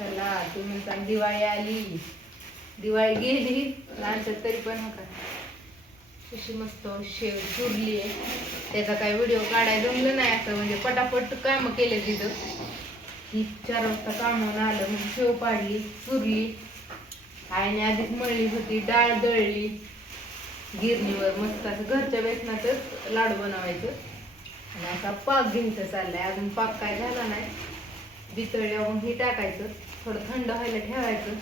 चला तुम्ही म्हणता दिवाळी आली, दिवाळी गेली लहानचं तरी पण नका कशी मस्त शेव चुरली आहे. त्याचा काही व्हिडिओ काढायला जमलं नाही, असं म्हणजे पटापट काम केले तिथं. ही 4 वाजता कामावून आलं मग शेव पाडली चुरली. आईने आधीच मळली होती, डाळ दळली गिरणीवर. मस्त असं घरच्या बेसनातच लाडू बनवायचं आणि असा पाक घ्यायचा चाललाय. अजून पाक काय झाला नाही. बितळल्यावर मग हे टाकायचं, थोडं थंड व्हायला ठेवायचं.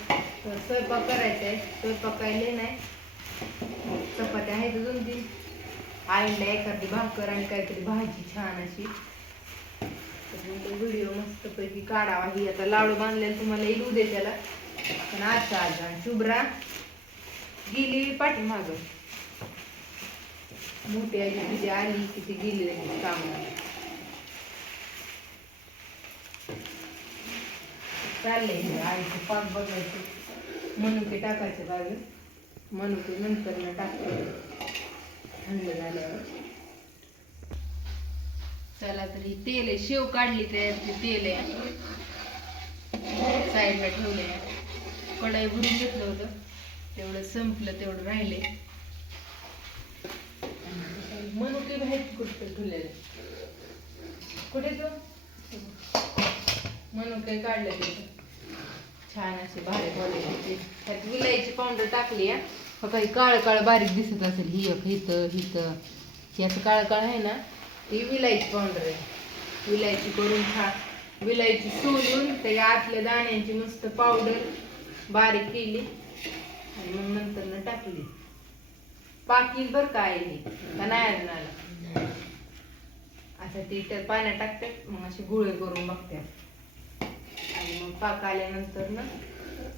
तर स्वयंपाक करायचा आहे. स्वयंपाक काय लय नाही, चपात्या आहेत 2-3. आईला एखादी भाकर आणि काहीतरी भाजी छान अशी. तर व्हिडिओ मस्तपैकी काढावा. ही आता लाडू बांधलेला तुम्हाला येईल उद्या त्याला. पण आजचा आज आणि शुभ्रा गेली पाठीमागं. मोठी आई तिची आली की ती गेली कामाला. चाललंय आईचं पाक बघायचं, मनुके टाकायचे बाजू. मनुके नंतर टाकते थंड झाल्यावर. चला तरी तेल आहे, शेव काढली तयार. तेल आहे साईडला ठेवले. कढई भरून घेतलं होतं, तेवढं संपलं, तेवढं राहिले. मनुके बाहेर कुठं ठेवलेले, कुठे तो मनुके काढले छान असे भारी क्वालिटीचे. त्यात विलायची पावडर टाकली आहे. काही काळ काळ बारीक दिसत असेल ही हिथं हिथं ही असं काळ काळ आहे ना, ही विलायची पावडर आहे. विलायची करून खा. विलायची सोलून त्याच्या आतल्या दाण्यांची मस्त पावडर बारीक केली आणि मग नंतर टाकली. पाकी बर काय का नाही अजून आला असं ती त्यात पाण्यात टाकते. मग असे गोळे करून बघते आणि मग पाक आल्यानंतर ना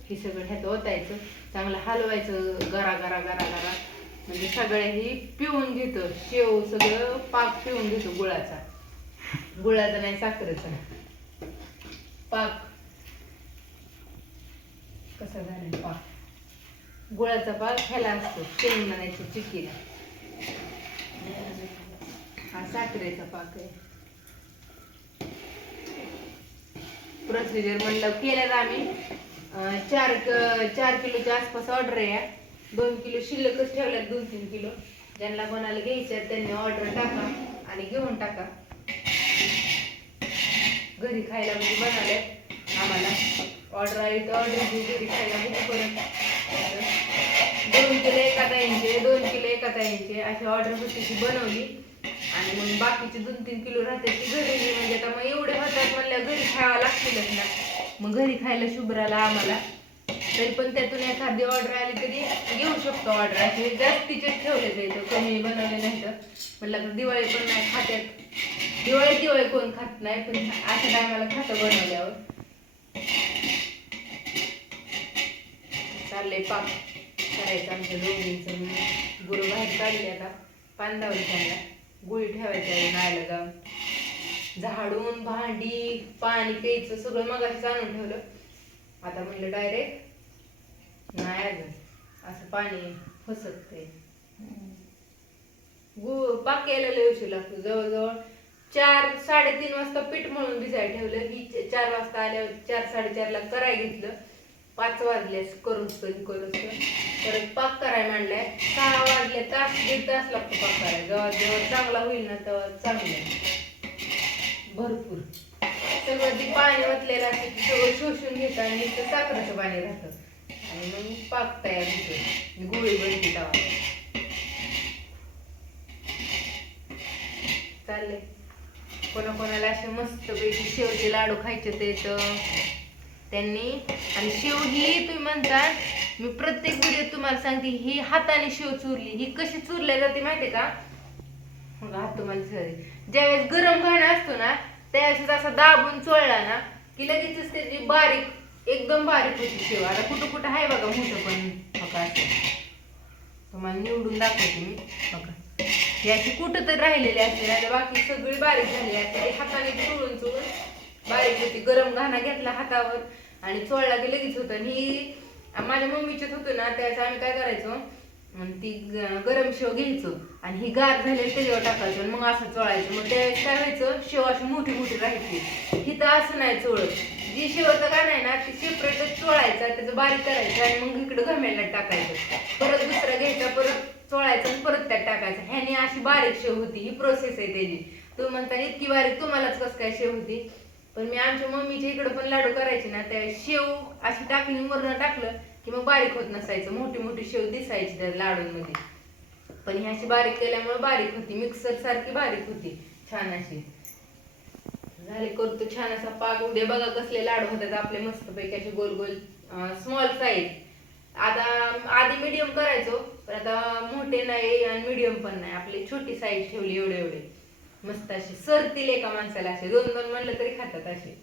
हे सगळं ह्यात ओतायचं. चांगलं हलवायचं गरा गरा गरा गरा. म्हणजे सगळं हे पिऊन घेतो, शेव सगळं पाक पिऊन घेतो. गुळाचा नाही साखरेचा. पाक कसा झाला पाक, गुळाचा पाक ह्याला असतो शेंगदाण्याच्या चिक्कीला. हा साखरेचा पाक आहे. प्रोसिजर म्हणलं केलं आम्ही. 4 किलोच्या आसपास ऑर्डर आहे. 2 किलो शिल्लकच ठेवल्यात, 2-3 किलो. ज्यांना कोणाला घ्यायचं त्यांनी ऑर्डर टाका आणि घेऊन टाका. घरी खायला म्हणजे बनवल्यात आम्हाला. ऑर्डर आली तर ऑर्डर घेऊ, घरी खायला म्हणजे परत 2 किलो एका ताईंचे, 2 किलो एका ताईंचे अशी ऑर्डर होती ती बनवली. आणि मग बाकीचे 2-3 किलो राहते ती घरी. म्हणजे आता मग एवढे होतात म्हणल्या घरी खायला लागतीलच ना. मग घरी खायला शुभ्राला आम्हाला. तरी पण त्यातून एखादी ऑर्डर आली तरी घेऊ शकतो ऑर्डर. असे जास्तीचेच ठेवले जायचं, कमी बनवले नाही तर. म्हणलं तर दिवाळी पण नाही खात्यात. दिवाळी कोण खात नाही, पण अशा टायमाला खातं बनवल्यावर. चाललंय पाक करायचं आमच्या दोघींचं. गुरु बाहेर काढले आता पांदावर त्यांना गुळी ठेवायची नायला जाऊन. झाडून भांडी पाणी प्यायचं सगळं मगाशीच आणून ठेवलं. आता म्हणलं डायरेक्ट नाही अजून असं पाणी फसकते. पाक यायला लय उशीर लागतो. जवळजवळ 4-3:30 वाजता पीठ मळून भिजायला ठेवलं. ही 4 वाजता आल्यावर 4-4:30 ला करायला घेतलं. 5 वाजले करूच परत पाक करायला मांडलाय. 6 वाजले, 1-1.5 तास लागतो पाक करायला. जेव्हा चांगला होईल ना तेव्हा चांगलं भरपूर. सगळं ते पाणी ओतलेलं असतं ते सगळं शोषून घेतं आणि नुसतं साखरेचं पाणी राहतं आणि मग पाक तयार होतो. गोळी बनते तवा. चालले कोणाकोणाला असे मस्त पैकी शेवचे लाडू खायचे ते त्यांनी. आणि शेव ही तुम्ही म्हणता, मी प्रत्येक व्हिडिओ तुम्हाला सांगते ही हाताने शेव चुरली. ही कशी चुरल्या जाते माहितीये का? मग हात तुम्हाला ज्यावेळेस गरम घाणा असतो ना त्यावेळेस असा दाबून चोळला ना की लगेचच त्याची बारीक एकदम बारीक होती शेव. आता कुठं आहे बघा मोठं पण बघा तुम्हाला निवडून दाखवते मी. बघा ही अशी कुठं तर राहिलेली असते, आता बाकी सगळी बारीक झाली असते. हाताने चोळून बारीक होती. गरम घाणा घेतला हातावर आणि चोळला की लगेच होतं. ही माझ्या मम्मीच्यात होतं ना त्यावेळेस आम्ही काय करायचो, आणि ती गरम शेव घ्यायचं आणि ही गार झाली त्याच्यावर टाकायचं आणि मग असं चोळायचं. मग त्यावेळेस काय व्हायचं, शेव अशी मोठी मोठी राहायची. हिथं असं नाही चोळत. जी शेवचं का नाही ना ती सेपरेटच चोळायचा, त्याचं बारीक करायचं आणि मग इकडं घमेला टाकायचं. परत दुसरं घ्यायचं, परत चोळायचं आणि परत त्यात टाकायचं. ह्यानी अशी बारीक शेव होती. ही प्रोसेस आहे त्याची. तुम्ही म्हणता इतकी बारीक तुम्हालाच कसं काय शेव होती. पण मी आमच्या मम्मीच्या इकडं पण लाडू करायचे ना, त्या शेव अशी टाकली वरण टाकलं की मग बारीक होत नसायचं. मोठी मोठी शेव दिसायची त्या लाडूंमध्ये. पण ही अशी बारीक केल्यामुळे बारीक होती, मिक्सर सारखी बारीक होती छान अशी. झाले करतो छान असा पाक. उद्या बघा कसले लाडू होतात आपले मस्तपैकी असे गोल गोल स्मॉल साईज. आता आधी मीडियम करायचो, पण आता मोठे नाही आणि मीडियम पण नाही, आपली छोटी साईज ठेवली एवढे एवढे मस्त असे सरतील एका माणसाला. असे दोन दोन म्हणलं तरी खातात असे.